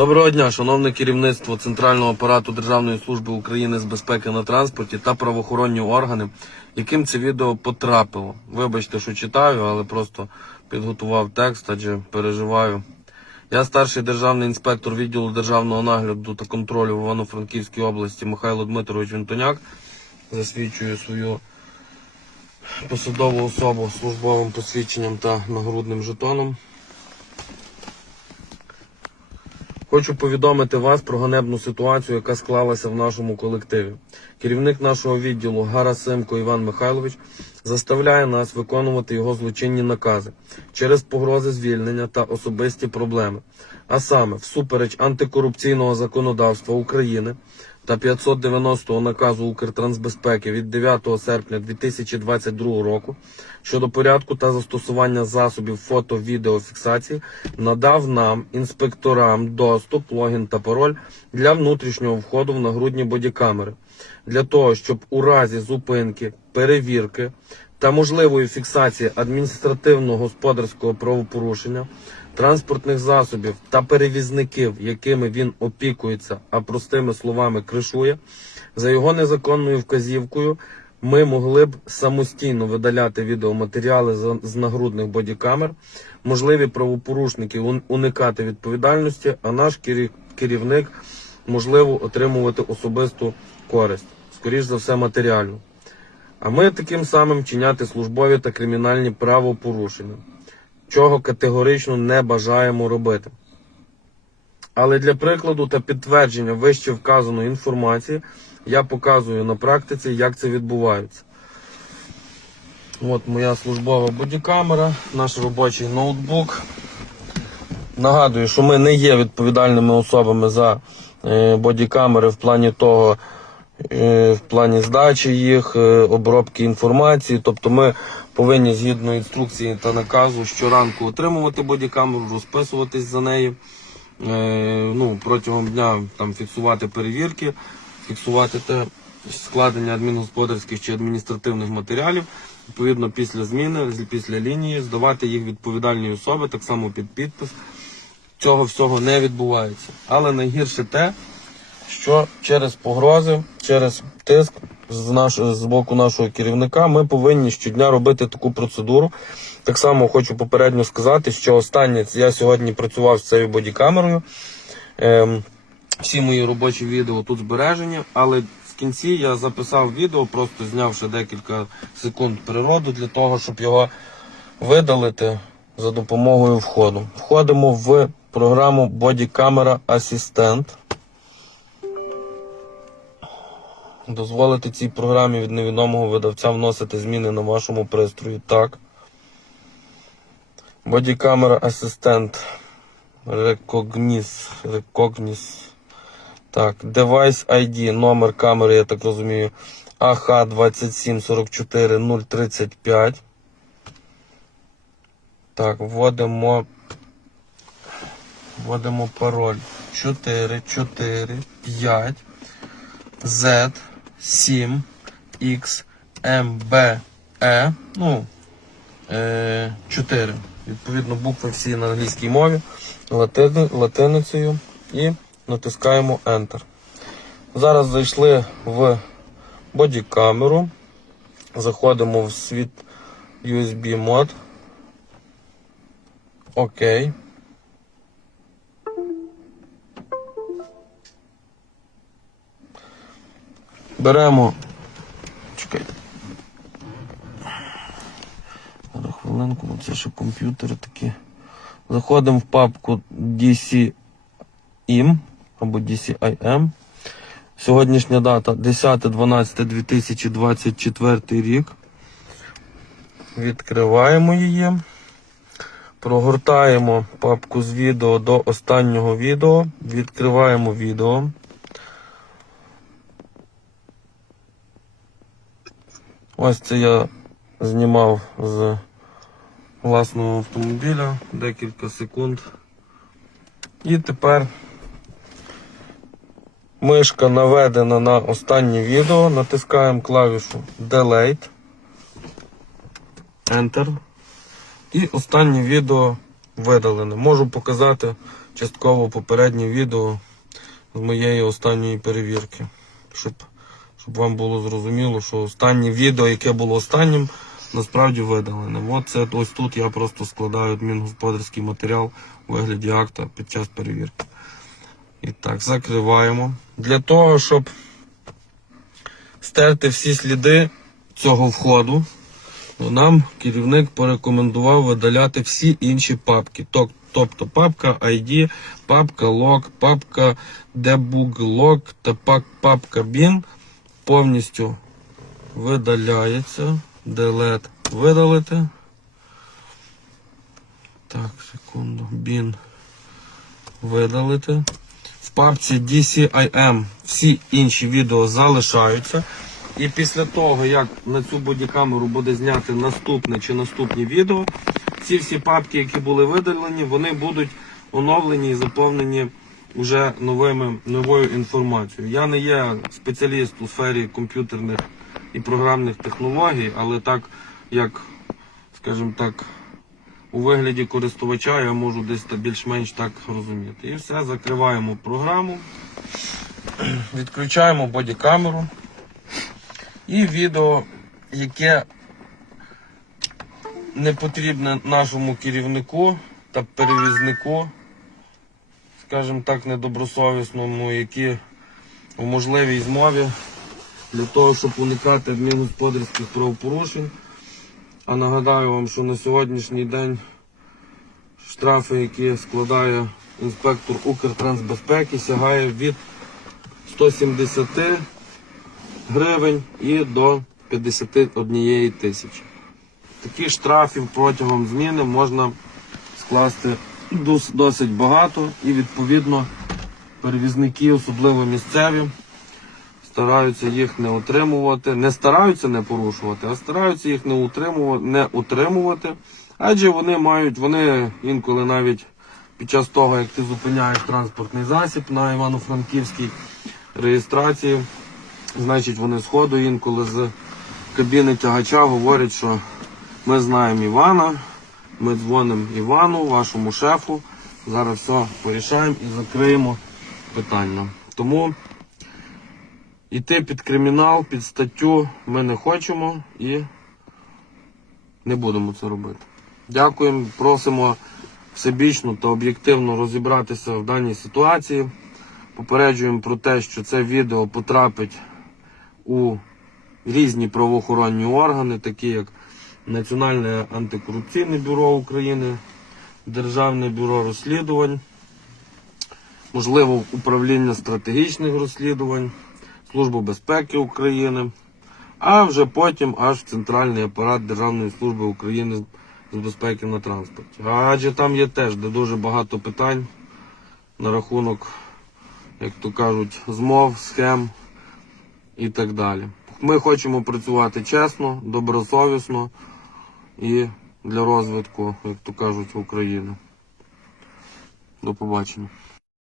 Доброго дня, шановне керівництво Центрального апарату Державної служби України з безпеки на транспорті та правоохоронні органи, яким це відео потрапило. Вибачте, що читаю, але просто підготував текст, адже переживаю. Я старший державний інспектор відділу державного нагляду та контролю в Івано-Франківській області Михайло Дмитрович Вінтоняк. Засвідчую свою посадову особу службовим посвідченням та нагрудним жетоном. Хочу повідомити вас про ганебну ситуацію, яка склалася в нашому колективі. Керівник нашого відділу Гарасимко Іван Михайлович заставляє нас виконувати його злочинні накази через погрози звільнення та особисті проблеми. А саме, всупереч антикорупційного законодавства України, та 590 наказу Укртрансбезпеки від 9 серпня 2022 року щодо порядку та застосування засобів фото-відеофіксації надав нам, інспекторам, доступ, логін та пароль для внутрішнього входу в нагрудні бодікамери, для того, щоб у разі зупинки, перевірки та можливої фіксації адміністративно-господарського правопорушення транспортних засобів та перевізників, якими він опікується, а простими словами кришує, за його незаконною вказівкою. Ми могли б самостійно видаляти відеоматеріали з нагрудних бодікамер, можливі правопорушники уникати відповідальності, а наш керівник можливо отримувати особисту користь, скоріш за все, матеріальну. А ми таким самим чиняти службові та кримінальні правопорушення чого категорично не бажаємо робити. Але для прикладу та підтвердження вище вказаної інформації я показую на практиці, як це відбувається. От моя службова бодікамера, наш робочий ноутбук. Нагадую, що ми не є відповідальними особами за е, бодікамери в плані того. Е, в плані здачі їх, е, обробки інформації. Тобто ми повинні згідно інструкції та наказу щоранку отримувати бодікамеру, розписуватись за неї. Е, ну, Протягом дня там фіксувати перевірки, фіксувати те складення адмінгосподарських чи адміністративних матеріалів. Відповідно, після зміни, після лінії, здавати їх відповідальні особи, так само під підпис. Цього всього не відбувається. Але найгірше те, що через погрози через тиск з наш, з боку нашого керівника. Ми повинні щодня робити таку процедуру. Так само хочу попередньо сказати, що останнє я сьогодні працював з цією бодікамерою. Ем, всі мої робочі відео тут збережені, але в кінці я записав відео, просто знявши декілька секунд природу для того, щоб його видалити за допомогою входу. Входимо в програму Body Camera Assistant. Дозволити цій програмі від невідомого видавця вносити зміни на вашому пристрої. Так. Бодікамера асистент. Recognize. Recognize. Так, Device ID, номер камери, я так розумію, АХ 2744035. Так, вводимо. Вводимо пароль 4, 4, 5, Z. 7 xmbe ем е, ну, 4. Е, Відповідно, букви всі на англійській мові лати, латиницею і натискаємо Enter. Зараз зайшли в бодікамеру. Заходимо в світ USB мод. Окей. беремо. Чекайте. Зараз хвилинку, це ще комп'ютери такі. Заходимо в папку DCIM або DCIM. Сьогоднішня дата 10.12.2024 рік. Відкриваємо її. Прогортаємо папку з відео до останнього відео. Відкриваємо відео. Ось це я знімав з власного автомобіля декілька секунд. І тепер мишка наведена на останнє відео, натискаємо клавішу Delete, Enter. І останнє відео видалене. Можу показати частково попереднє відео з моєї останньої перевірки, щоб щоб вам було зрозуміло, що останнє відео, яке було останнім, насправді видалене. От це ось тут я просто складаю адмінгосподарський матеріал у вигляді акта під час перевірки. І так, закриваємо. Для того, щоб стерти всі сліди цього входу, нам керівник порекомендував видаляти всі інші папки. Тобто папка ID, папка log, папка debuglog та папка bin повністю видаляється. Делет видалити. Так, секунду. Bin видалити. В папці DCIM всі інші відео залишаються. І після того, як на цю бодікамеру буде зняти наступне чи наступні відео, ці всі папки, які були видалені, вони будуть оновлені і заповнені вже новими, новою інформацією. Я не є спеціаліст у сфері комп'ютерних і програмних технологій, але так, як, скажімо так, у вигляді користувача я можу десь більш-менш так розуміти. І все, закриваємо програму, відключаємо бодікамеру і відео, яке не потрібне нашому керівнику та перевізнику скажімо так, недобросовісному, які у можливій змові для того, щоб уникати адмінгосподарських правопорушень. А нагадаю вам, що на сьогоднішній день штрафи, які складає інспектор Укртрансбезпеки, сягає від 170 гривень і до 51 тисячі. Таких штрафів протягом зміни можна скласти досить багато і відповідно перевізники, особливо місцеві, стараються їх не отримувати, не стараються не порушувати, а стараються їх не утримувати, не утримувати, адже вони мають, вони інколи навіть під час того, як ти зупиняєш транспортний засіб на Івано-Франківській реєстрації, значить вони сходу інколи з кабіни тягача говорять, що ми знаємо Івана. Ми дзвонимо Івану, вашому шефу. Зараз все порішаємо і закриємо питання. Тому йти під кримінал, під статтю ми не хочемо і не будемо це робити. Дякуємо, просимо всебічно та об'єктивно розібратися в даній ситуації. Попереджуємо про те, що це відео потрапить у різні правоохоронні органи, такі як Національне антикорупційне бюро України, Державне бюро розслідувань, можливо, управління стратегічних розслідувань, Служба безпеки України, а вже потім аж Центральний апарат Державної служби України з безпеки на транспорті. Адже там є теж де дуже багато питань на рахунок, як то кажуть, змов, схем і так далі. Ми хочемо працювати чесно, добросовісно і для розвитку, як то кажуть, України. До побачення.